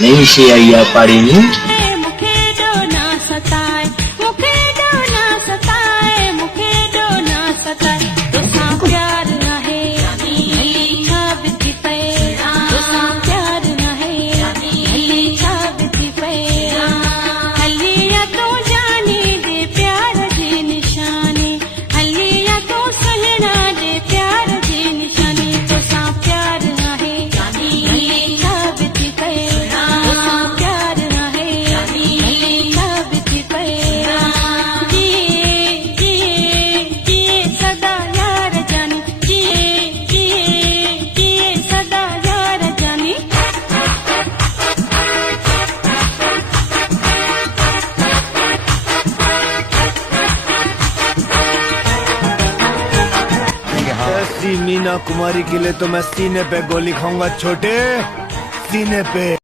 नहीं से आइया पाड़ी में मीना कुमारी के लिए तो मैं सीने पे गोली खाऊंगा छोटे, सीने पे।